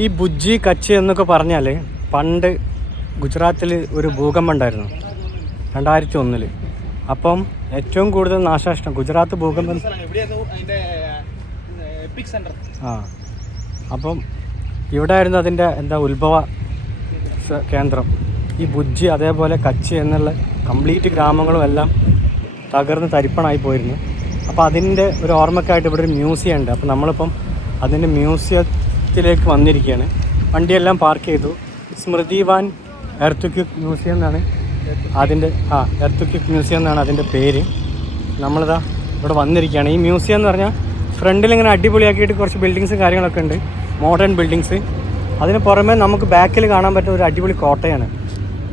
ഈ ഭുജ്ജി കച്ച് എന്നൊക്കെ പറഞ്ഞാൽ പണ്ട് ഗുജറാത്തിൽ ഒരു ഭൂകമ്പം ഉണ്ടായിരുന്നു 2001. അപ്പം ഏറ്റവും കൂടുതൽ നാശനഷ്ടം ഗുജറാത്ത് ഭൂകമ്പം. അപ്പം ഇവിടെ ആയിരുന്നു അതിൻ്റെ ഉത്ഭവ കേന്ദ്രം. ഈ ഭുജ്ജി അതേപോലെ കച്ച് എന്നുള്ള കംപ്ലീറ്റ് ഗ്രാമങ്ങളും എല്ലാം തകർന്ന് തരിപ്പണായി പോയിരുന്നു. അപ്പോൾ അതിൻ്റെ ഒരു ഓർമ്മക്കായിട്ട് ഇവിടെ ഒരു മ്യൂസിയം ഉണ്ട്. അപ്പോൾ നമ്മളിപ്പം അതിൻ്റെ മ്യൂസിയത്തിലേക്ക് വന്നിരിക്കുകയാണ്. വണ്ടിയെല്ലാം പാർക്ക് ചെയ്തു. സ്മൃതിവാൻ എർത്തുക്വിക്ക് മ്യൂസിയം എന്നാണ് അതിൻ്റെ എർത്തുക്വിക്ക് മ്യൂസിയം എന്നാണ് അതിൻ്റെ പേര്. നമ്മളിതാ ഇവിടെ വന്നിരിക്കുകയാണ്. ഈ മ്യൂസിയം എന്ന് പറഞ്ഞാൽ ഫ്രണ്ടിൽ ഇങ്ങനെ അടിപൊളിയാക്കിയിട്ട് കുറച്ച് ബിൽഡിങ്സും കാര്യങ്ങളൊക്കെ ഉണ്ട്, മോഡേൺ ബിൽഡിങ്സ്. അതിന് പുറമെ നമുക്ക് ബാക്കിൽ കാണാൻ പറ്റുന്ന ഒരു അടിപൊളി കോട്ടയാണ്.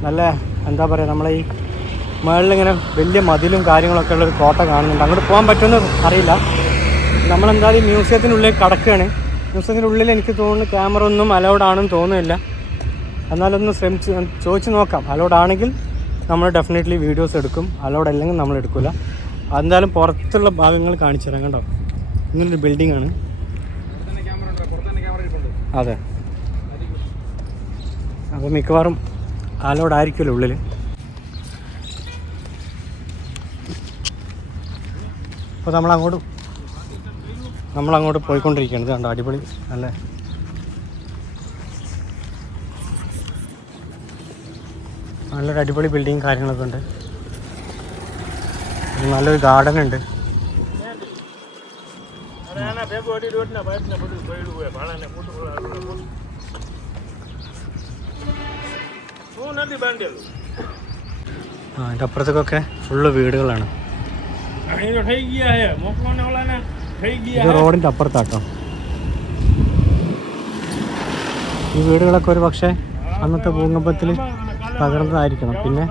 നല്ല എന്താ പറയുക, നമ്മളെ ഈ മുകളിലിങ്ങനെ വലിയ മതിലും കാര്യങ്ങളൊക്കെ ഉള്ളൊരു കോട്ട കാണുന്നുണ്ട്. അങ്ങോട്ട് പോകാൻ പറ്റുമെന്ന് അറിയില്ല. നമ്മളെന്തായാലും ഈ മ്യൂസിയത്തിനുള്ളിൽ കടക്കുകയാണ്. മ്യൂസിയത്തിനുള്ളിൽ എനിക്ക് തോന്നുന്നു ക്യാമറ ഒന്നും അലൗഡ് ആണെന്ന് തോന്നുന്നില്ല. എന്നാലൊന്ന് ചോദിച്ച് നോക്കാം. അലൗഡ് ആണെങ്കിൽ നമ്മൾ ഡെഫിനറ്റ്ലി വീഡിയോസ് എടുക്കും, അലൗഡ് അല്ലെങ്കിൽ നമ്മൾ എടുക്കില്ല. എന്തായാലും പുറത്തുള്ള ഭാഗങ്ങൾ കാണിച്ചു തരാം. കണ്ടോ, ഇങ്ങനൊരു ബിൽഡിംഗ് ആണ്. അതെ, അപ്പോൾ മിക്കവാറും അലൗഡ് ആയിരിക്കുമല്ലോ ഉള്ളിൽ. അപ്പോൾ നമ്മളങ്ങോട്ട് പോയിക്കൊണ്ടിരിക്കുകയാണ്. ഇത് കണ്ടോ, അടിപൊളി നല്ലൊരു അടിപൊളി ബിൽഡിങ് കാര്യങ്ങളൊക്കെ ഉണ്ട്. നല്ലൊരു ഗാർഡൻ ഉണ്ട്. അതിൻ്റെ അപ്പുറത്തേക്കൊക്കെ ഫുള്ള് വീടുകളാണ്. ഇത് റോഡിൻ്റെ അപ്പുറത്താട്ടോ. ഈ വീടുകളൊക്കെ ഒരു പക്ഷേ അന്നത്തെ ഭൂകമ്പത്തിൽ തകർന്നതായിരിക്കണം, പിന്നെ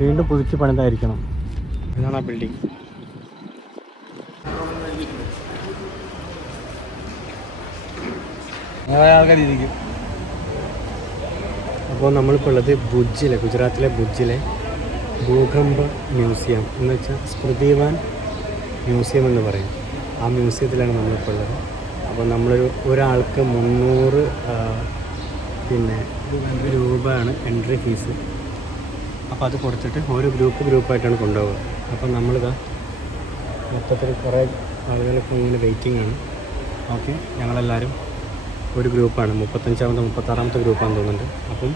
വീണ്ടും പുതുക്കി പണിതായിരിക്കണം. ഇതാണ് ആ ബിൽഡിംഗ്. അപ്പോൾ നമ്മളിപ്പോൾ ഉള്ളത് ഗുജറാത്തിലെ ഭുജിലെ ഭൂകമ്പ മ്യൂസിയം എന്ന് വെച്ചാൽ സ്മൃതിവാൻ മ്യൂസിയം എന്ന് പറയും. ആ മ്യൂസിയത്തിലാണ് നമ്മളിപ്പോൾ ഉള്ളത്. അപ്പോൾ ഒരാൾക്ക് 300 രൂപയാണ് എൻട്രി ഫീസ്. അപ്പോൾ അത് കൊടുത്തിട്ട് ഓരോ ഗ്രൂപ്പായിട്ടാണ് കൊണ്ടുപോകുക. അപ്പോൾ നമ്മളിതാ മൊത്തത്തിൽ കുറേ ആളുകളൊക്കെ ഇങ്ങനെ വെയിറ്റിംഗ് ആണ്. ഓക്കെ, ഞങ്ങളെല്ലാവരും ഒരു ഗ്രൂപ്പാണ്, 36ാമത്തെ ഗ്രൂപ്പാണെന്ന് തോന്നുന്നുണ്ട്. അപ്പം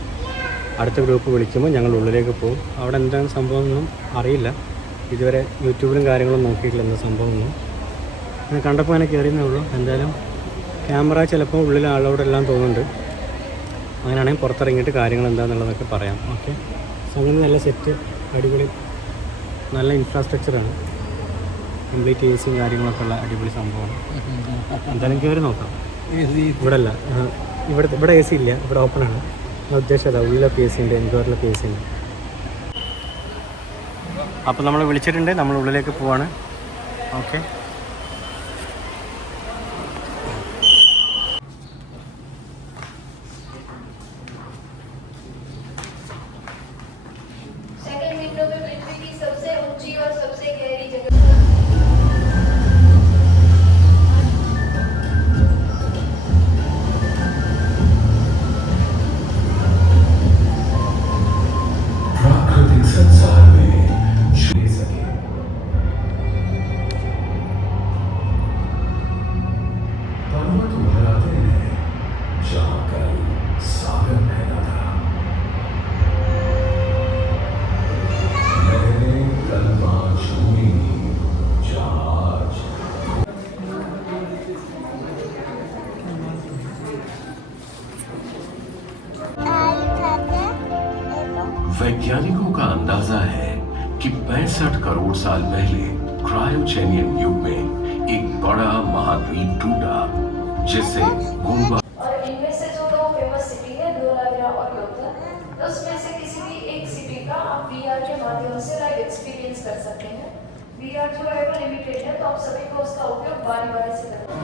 അടുത്ത ഗ്രൂപ്പ് വിളിക്കുമ്പോൾ ഞങ്ങൾ ഉള്ളിലേക്ക് പോകും. അവിടെ എന്താണ് സംഭവം എന്നൊന്നും അറിയില്ല, ഇതുവരെ യൂട്യൂബിലും കാര്യങ്ങളും നോക്കിയിട്ടില്ല എന്താ സംഭവം ഒന്നും. അങ്ങനെ കണ്ടപ്പോൾ അങ്ങനെ കയറിയെന്നേ ഉള്ളൂ. എന്തായാലും ക്യാമറ ചിലപ്പോൾ ഉള്ളിൽ ആളോടെല്ലാം തോന്നുന്നുണ്ട്. അങ്ങനെയാണെങ്കിൽ പുറത്തിറങ്ങിയിട്ട് കാര്യങ്ങൾ എന്താണെന്നുള്ളതൊക്കെ പറയാം. ഓക്കെ, സംഗതി നല്ല സെറ്റ്, അടിപൊളി, നല്ല ഇൻഫ്രാസ്ട്രക്ചറാണ്. കംപ്ലീറ്റ് എ സിയും കാര്യങ്ങളൊക്കെ ഉള്ള അടിപൊളി സംഭവമാണ്. എന്തായാലും കയറി നോക്കാം. ഇവിടെ അല്ല, ഇവിടെ എ സി ഇല്ല, ഇവിടെ ഓപ്പണാണ്. ഞാൻ ഉദ്ദേശിച്ചത് ഉള്ളിലൊക്കെ എ സി ഉണ്ട്, എൻക്വയറിലൊക്കെ എ സി ഉണ്ട്. അപ്പോൾ നമ്മൾ വിളിച്ചിട്ടുണ്ട്, നമ്മൾ ഉള്ളിലേക്ക് പോവാണ്. ഓക്കെ, वैज्ञानिकों का अंदाजा है कि 65 करोड़ साल पहले क्रायोजेनियन युग में एक बड़ा महाद्वीप टूटा, जिससे गुम्बा और इनमें से जो दो फेमस सिटी है धोलावीरा और लोथल, तो उसमें से किसी भी एक सिटी का आप वीआर के माध्यम से लाइव एक्सपीरियंस कर सकते हैं। वीआर जो है वो लिमिटेड है, तो आप सभी को उसका उपयोग बारी-बारी से करना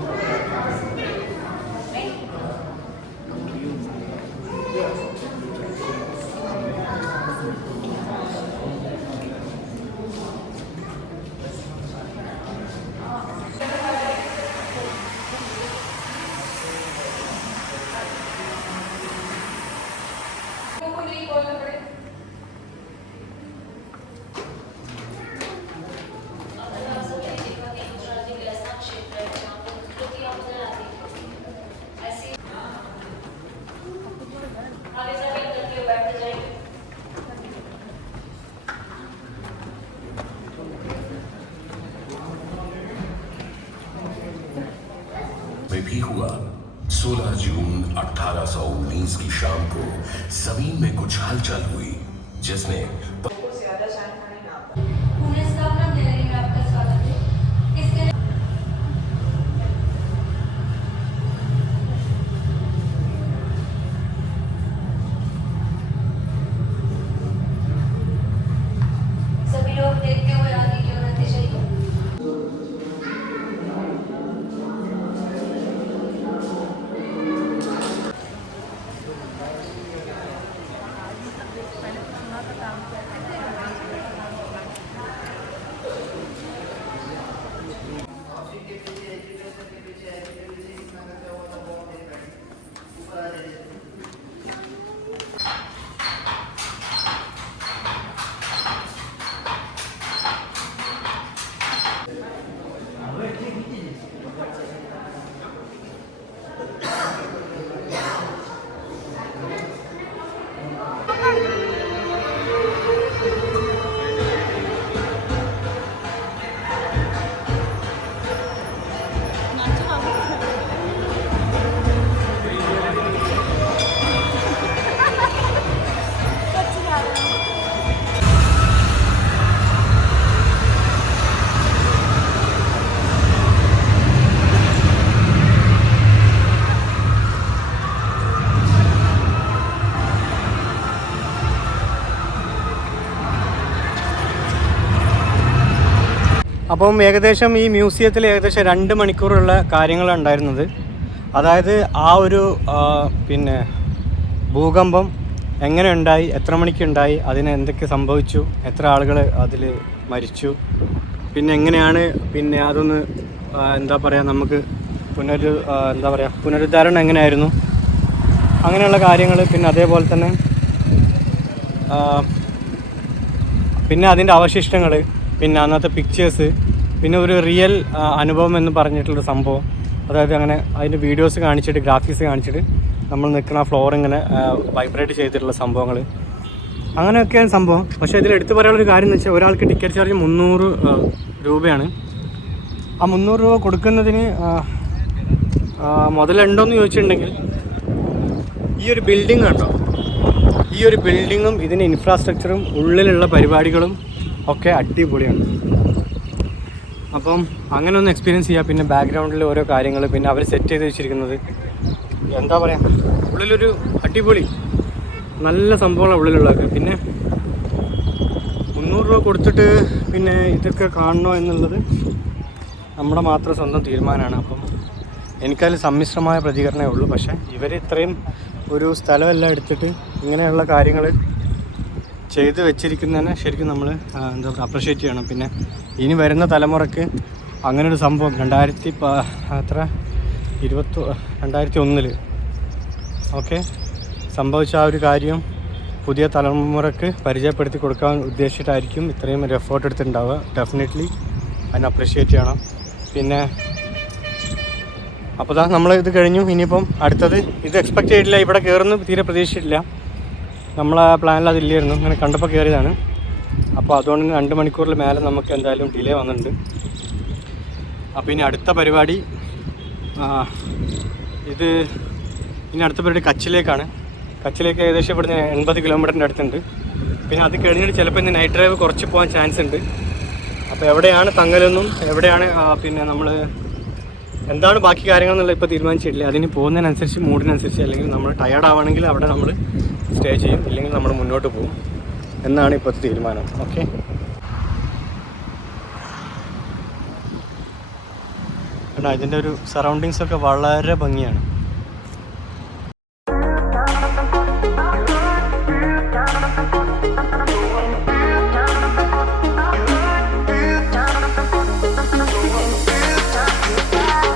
बोलना पड़े। में भी हुआ। 16 जून 1819 की शाम को जमीन में कुछ हलचल हुई जिसने पुणे स्थापना दिल्ली में आपका स्वागत है। इसके सभी लोग देखते हुए आगे की ओर आते जाइए। അപ്പം ഏകദേശം ഈ മ്യൂസിയത്തിൽ ഏകദേശം 2 മണിക്കൂറുള്ള കാര്യങ്ങളാണ് ഉണ്ടായിരുന്നത്. അതായത് ആ ഒരു പിന്നെ ഭൂകമ്പം എങ്ങനെ ഉണ്ടായി, എത്ര മണിക്ക് ഉണ്ടായി, അതിന് എന്തൊക്കെ സംഭവിച്ചു, എത്ര ആളുകൾ അതിൽ മരിച്ചു, പിന്നെ എങ്ങനെയാണ് പിന്നെ അതൊന്ന് എന്താ പറയുക നമുക്ക് പുനരുദ്ധാരണം എങ്ങനെയായിരുന്നു, അങ്ങനെയുള്ള കാര്യങ്ങൾ. പിന്നെ അതേപോലെ തന്നെ പിന്നെ അതിൻ്റെ അവശിഷ്ടങ്ങൾ, പിന്നെ അന്നത്തെ പിക്ചേഴ്സ്, പിന്നെ ഒരു റിയൽ അനുഭവം എന്ന് പറഞ്ഞിട്ടുള്ളൊരു സംഭവം. അതായത് അങ്ങനെ അതിൻ്റെ വീഡിയോസ് കാണിച്ചിട്ട്, ഗ്രാഫിക്സ് കാണിച്ചിട്ട് നമ്മൾ നിൽക്കുന്ന ഫ്ലോർ ഇങ്ങനെ വൈബ്രേറ്റ് ചെയ്തിട്ടുള്ള സംഭവങ്ങൾ, അങ്ങനെയൊക്കെയാണ് സംഭവം. പക്ഷേ ഇതിൽ എടുത്തു പറയാനുള്ളൊരു കാര്യം എന്ന് വെച്ചാൽ ഒരാൾക്ക് ടിക്കറ്റ് ചാർജ് 300 രൂപയാണ്. ആ 300 രൂപ കൊടുക്കുന്നതിന് മുതലുണ്ടോയെന്ന് ചോദിച്ചിട്ടുണ്ടെങ്കിൽ ഈ ഒരു ബിൽഡിംഗ് കണ്ടോ, ഈ ഒരു ബിൽഡിങ്ങും ഇതിൻ്റെ ഇൻഫ്രാസ്ട്രക്ചറും ഉള്ളിലുള്ള പരിപാടികളും ഒക്കെ അടിപൊളിയാണ്. അപ്പം അങ്ങനെ ഒന്ന് എക്സ്പീരിയൻസ് ചെയ്യുക. പിന്നെ ബാക്ക്ഗ്രൗണ്ടിൽ ഓരോ കാര്യങ്ങൾ, പിന്നെ അവർ സെറ്റ് ചെയ്ത് വെച്ചിരിക്കുന്നത് എന്താ പറയുക, ഉള്ളിലൊരു അടിപൊളി നല്ല സംഭവമാണ് ഉള്ളിലുള്ളത്. പിന്നെ 300 രൂപ കൊടുത്തിട്ട് പിന്നെ ഇതൊക്കെ കാണണോ എന്നുള്ളത് നമ്മുടെ മാത്രം സ്വന്തം തീരുമാനമാണ്. അപ്പം എനിക്കതിൽ സമ്മിശ്രമായ പ്രതികരണമേ ഉള്ളൂ. പക്ഷേ ഇവർ ഇത്രയും ഒരു സ്ഥലമെല്ലാം എടുത്തിട്ട് ഇങ്ങനെയുള്ള കാര്യങ്ങൾ ചെയ്ത് വെച്ചിരിക്കുന്നതിനെ ശരിക്കും നമ്മൾ എന്താ പറയുക അപ്രിഷ്യേറ്റ് ചെയ്യണം. പിന്നെ ഇനി വരുന്ന തലമുറയ്ക്ക് അങ്ങനൊരു സംഭവം 2001 ഓക്കെ സംഭവിച്ച ആ ഒരു കാര്യം പുതിയ തലമുറയ്ക്ക് പരിചയപ്പെടുത്തി കൊടുക്കാൻ ഉദ്ദേശിച്ചിട്ടായിരിക്കും ഇത്രയും ഒരു എഫേർട്ട് എടുത്തിട്ടുണ്ടാവുക. ഡെഫിനറ്റ്ലി അതിനെ അപ്രിഷ്യേറ്റ് ചെയ്യണം. പിന്നെ അപ്പോൾ നമ്മൾ ഇത് കഴിഞ്ഞു. ഇനിയിപ്പം അടുത്തത് ഇത് എക്സ്പെക്റ്റ് ചെയ്തിട്ടില്ല, ഇവിടെ കയറുന്നു തീരെ പ്രതീക്ഷിച്ചിട്ടില്ല. നമ്മളെ പ്ലാനിൽ അതില്ലായിരുന്നു, ഇങ്ങനെ കണ്ടപ്പോൾ കയറിയതാണ്. അപ്പോൾ അതുകൊണ്ട് 2 മണിക്കൂറിൽ മേലെ നമുക്ക് എന്തായാലും ഡിലേ വന്നിട്ടുണ്ട്. അപ്പോൾ ഇനി അടുത്ത പരിപാടി ഇനി അടുത്ത പരിപാടി കച്ചിലേക്കാണ്. കച്ചിലേക്ക് ഏകദേശം ഇവിടുന്ന് 80 കിലോമീറ്ററിൻ്റെ അടുത്തുണ്ട്. പിന്നെ അത് കഴിഞ്ഞിട്ട് ചിലപ്പോൾ ഇന്ന് നൈറ്റ് ഡ്രൈവ് കുറച്ച് പോകാൻ ചാൻസ് ഉണ്ട്. അപ്പോൾ എവിടെയാണ് തങ്ങലെന്നും എവിടെയാണ് പിന്നെ നമ്മൾ എന്താണ് ബാക്കി കാര്യങ്ങളെന്നുള്ള ഇപ്പോൾ തീരുമാനിച്ചിട്ടില്ല. അതിന് പോകുന്നതിനനുസരിച്ച് മൂഡിനനുസരിച്ച്, അല്ലെങ്കിൽ നമ്മൾ ടയേർഡ് ആവുകയാണെങ്കിൽ അവിടെ നമ്മൾ സ്റ്റേ ചെയ്യും, ഇല്ലെങ്കിൽ നമ്മൾ മുന്നോട്ട് പോകും എന്നാണ് ഇപ്പോഴത്തെ തീരുമാനം. ഓക്കെ, ഇതിൻ്റെ ഒരു സറൗണ്ടിങ്സൊക്കെ വളരെ ഭംഗിയാണ്.